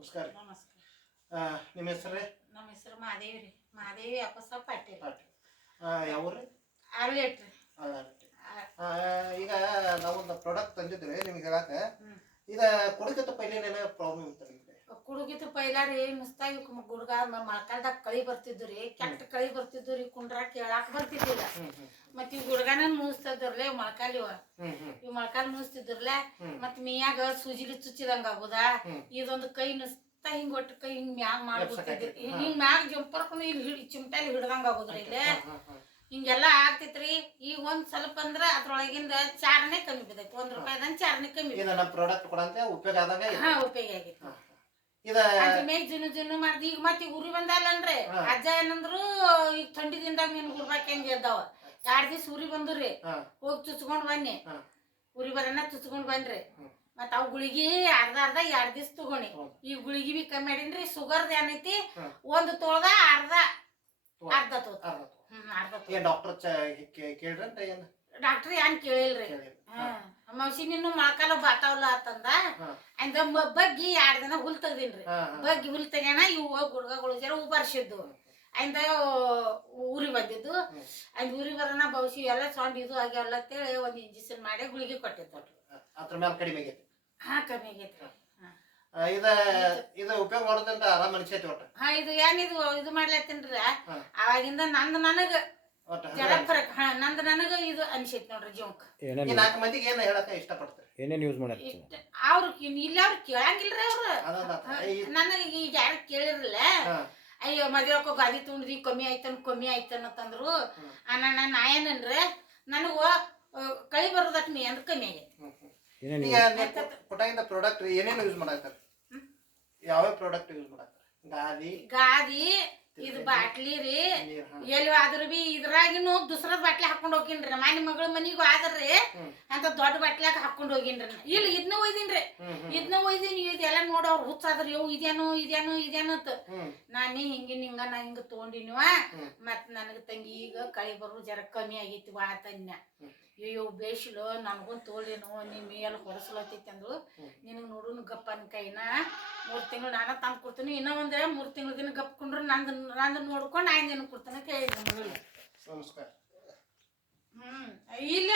ನಮಸ್ಕಾರ. ನಮಸ್ಕಾರ. ನಿಮ್ಮ ಹೆಸರು? ನಮ್ಮ ಹೆಸರು ಮಾದೇವಿ ರೀ. ಮಾದೇವಿ ಅಪ್ಪಸ ಪಾಟೀಲ್. ಯಾವ ರೀ? ಆರ್ಲೇಟ್ ರೀ. ಈಗ ನಾವೊಂದು ಪ್ರಾಡಕ್ಟ್ ತಂದಿದ್ರಿ ನಿಮ್ಗೆ ಹೇಳಕ. ಈಗ ಕೊಡಗಿಂತ ಪೈಲೇನೇನೋ ಪ್ರಾಬ್ಲಮ್ ಇತ್ತು ನಿಮ್ಗೆ? ಕುಡುಗಿತ್ತು ಪೈಲ ರೀ ಮುಸ್ತಾಗಿ ಗುಡ್ಗ ಮಳ್ಕಾಲ್ದಾಗ ಕಳಿ ಬರ್ತಿದ್ದು ರೀ, ಕೆಟ್ಟ ಕಳಿ ಬರ್ತಿದ್ದು ರೀ, ಕುಂಡ್ರಾಕ್ ಹೇಳಾಕ ಬರ್ತಿದ್ದಿಲ್ಲ. ಮತ್ ಇವ್ ಗುಡ್ಗಾನ ಮುಗಿಸ್ತಿದ್ರಲೆ ಮೊಳಕಾಲ್ ಇವ್ ಮೊಳಕಾಲ್ ಮುಗಿಸ್ತಿದ್ರಲೆ ಮತ್ ಮೀಯಾಗ ಸೂಜಿಲಿ ಚುಚ್ಚಿದಂಗ ಆಗುದ. ಇದೊಂದು ಕೈ ನುಸ್ತಾ ಹಿಂಗ್ ಒಟ್ಟು ಕೈ ಹಿಂಗ್ ಮ್ಯಾಗ್ ಮಾಡ್ಬಿಡ್ತಿದ್ರಿ, ಹಿಂಗ್ ಮ್ಯಾಗ್ ಜಂಪರ್ಕೊಂಡು ಇಲ್ಲಿ ಚಿಮಟಲ್ಲಿ ಹಿಡ್ದಂಗ ಆಗುದ್ರಿ. ಇಲ್ಲೇ ಹಿಂಗೆಲ್ಲಾ ಆಗ್ತಿತ್ರಿ. ಈಗ ಒಂದ್ ಸ್ವಲ್ಪ ಅಂದ್ರ ಅದ್ರೊಳಗಿಂದ ಚಾರನೆ ಕಮ್ಮಿ ಬಿದ್ದೈತಿ. ₹1 ಚಾರನೆ ಕಮ್ಮಿ. ನಮ್ಮ ಪ್ರಾಡಕ್ಟ್ ಕೊಡಂತೆ ಉಪಯೋಗ ಆದಾಗ ಉಪಯೋಗ ಆಗೈತಿ. ಮೇಗ್ ಜುನು ಮಾಡ್ದಿ. ಈಗ ಮತ್ತೆ ಉರಿ ಬಂದಲ್ಲನ್ರಿ, ಅಜ್ಜ ಏನಂದ್ರು ಈಗ ಥಂಡಿದಿಂದ ಮೀನ್ ಗುಡ್ಬಾಕ್ ಹೆಂಗ್ ಎದ್ದಾವ. 2 ದಿವ್ಸ ಉರಿ ಬಂದ್ರಿ, ಹೋಗಿ ಚುಚ್ಕೊಂಡ್ ಬನ್ನಿ. ಉರಿ ಬರನ ಚುಚ್ಕೊಂಡ್ ಬನ್ರಿ. ಮತ್ ಅವ್ ಗುಳಿಗಿ ಅರ್ಧ 2 ದಿವ್ಸ ತಗೋಣಿ. ಈ ಗುಳಿಗಿ ಬಿ ಕಮ್ಮಿ ಮಾಡೀನ್ರಿ. ಶುಗರ್ದ ಏನೈತಿ, ಒಂದು ತೊಳ್ದ ಅರ್ಧ ಡಾಕ್ಟರ್ ಕೇಳ್ರಂತ ಏನ್? ಡಾಕ್ಟರ್ ಏನ್ ಕೇಳಿಲ್ರಿ. ಮಷಿನ್ ಮೊಳಕಾಲ ಬಾತಾವಲ್ಲ ಅಂತಂದ. ಅಂದ ಬಗ್ಗಿ 2 ದಿನ ಹುಲ್ ತೆಗ್ದಿನ್ರಿ. ಬಗ್ಗಿ ಹುಲ್ ತೆಗ್ಯಾನ ಇವು ಗುಡ್ಗಗಳು ಜರ ಉಬರ್ಸಿದ್ದು. ಅಂದ ಉರಿ ಬಂದಿದ್ದು. ಅಂದ್ ಉರಿ ಬರೋಣ ಬಹುಶಃ ಎಲ್ಲ ಸೌಂಡ್ ಇದು ಆಗ್ಯಾವಲ್ಲ ಅಂತೇಳಿ ಒಂದ್ ಇಂಜೆಕ್ಷನ್ ಮಾಡಿ ಗುಳಿಗೆ ಕೊಟ್ಟಿದ್ದು. ಅದ್ರ ಮೇಲೆ ಕಡಿಮೆ ಆಗೈತಿ? ಕಮ್ಮಿ ಆಗೈತ್ರಿ. ಇದು ಉಪಯೋಗ ಮಾಡೋದ್ರಿಂದ ಆರಾಮ್ ಅನ್ಸೈತಿ ಒಟ್ಟ? ಇದು ಏನಿದು ಇದು ಮಾಡ್ಲತ್ತೀನ್ರಿ. ಅವಾಗಿಂದ ನನಗ ಜರ ಫರಕ್. ನನಗ ಇದು ಅನ್ಸೈತಿ ನೋಡ್ರಿ ಜೀವಕ್. 4 ಮಂದಿಗೆ ಏನ್ ಹೇಳಕ ಇಷ್ಟಪಡ್ತಾರೆ? ಏನೇನ್ ಯೂಸ್ ಮಾಡ್ಯಾರ? ಅವ್ರು ಇಲ್ಲ, ಅವ್ರು ಕೇಳಂಗಿಲ್ರಿ. ಅವ್ರು ನನಗ ಈಗ ಯಾರು ಕೇಳಿರ್ಲಿಲ್ಲ. ಅಯ್ಯೋ ಮದ್ವೆಕ ಗಾದಿ ತುಂಡ್ದಿ ಕಮ್ಮಿ ಆಯ್ತನ್ ಅಂತಂದ್ರು. ನಾ ಏನನ್ರಿ, ನನಗ ಕಳಿ ಬರೋದಟ್ ನೀ ಅಂದ್ರ ಕಮ್ಮಿ ಆಗೈತಿ. ಕೊಟ್ಟಾಗಿಂದ ಪ್ರಾಡಕ್ಟ್ ಏನೇನು ಯೂಸ್ ಮಾಡಾಕ್ತಾರ? ಯಾವ್ಯಾವ ಪ್ರಾಡಕ್ಟ್ ಯೂಸ್ ಮಾಡಾಕ್ತಾರ? ಗಾದಿ ಇದು ಬಾಟ್ಲಿ ರೀ. ಎಲ್ಲಿ ಆದ್ರೂ ಬಿ ಇದ್ರಾಗಿನು ದುಸರದ ಬಾಟ್ಲಿ ಹಾಕೊಂಡ್ ಹೋಗಿನ್ರಿ. ಮನೆ ಮಗಳ ಮನಿಗೂ ಆದ್ರಿ ಅಂತ ದೊಡ್ಡ ಬಾಟ್ಲಿಯಾಗ ಹಾಕೊಂಡ್ ಹೋಗಿನ್ರಿ. ಇಲ್ಲ ಇದನ್ನ ಒಯ್ದಿನ್ರಿ. ಇದೆಲ್ಲ ನೋಡ ಅವ್ರು ಹುಚ್ಚಾದ್ರಿ. ಅವು ಇದೇನು ಅಂತ ನಾನೇ ಹಿಂಗ ನಾ ಹಿಂಗ ತಗೊಂಡಿನಿವ. ಮತ್ ನನಗ ತಂಗಿ ಈಗ ಕಳಿ ಬರೋ ಜರ ಕಮ್ಮಿ ಆಗೈತಿ ವಾತನ್ಯ. ಅಯ್ಯೋ ಬೇಷಿಲು ನನ್ಗೊಂದು ತೋಳೇನು ನಿನ್ ಎಲ್ಲ ಹೊರಸ್ಲತ್ತೈತಿ ಅಂದ್ರು. ನಿನಗ್ ನೋಡು ಗಪ್ಪನ್ ಕೈನ 3 ತಿಂಗಳು ನಾನ ತಂದು ಕೊಡ್ತೀನಿ. ಇನ್ನೂ ಒಂದ್ 3 ತಿಂಗಳ ದಿನ ಗಪ್ಕೊಂಡ್ರು ನಂದು ನೋಡ್ಕೊಂಡು 5 ದಿನ ಕೊಡ್ತಾನೆ ಕೇಳಿದ್ರಿ. ನಮಸ್ಕಾರ. ಇಲ್ಲ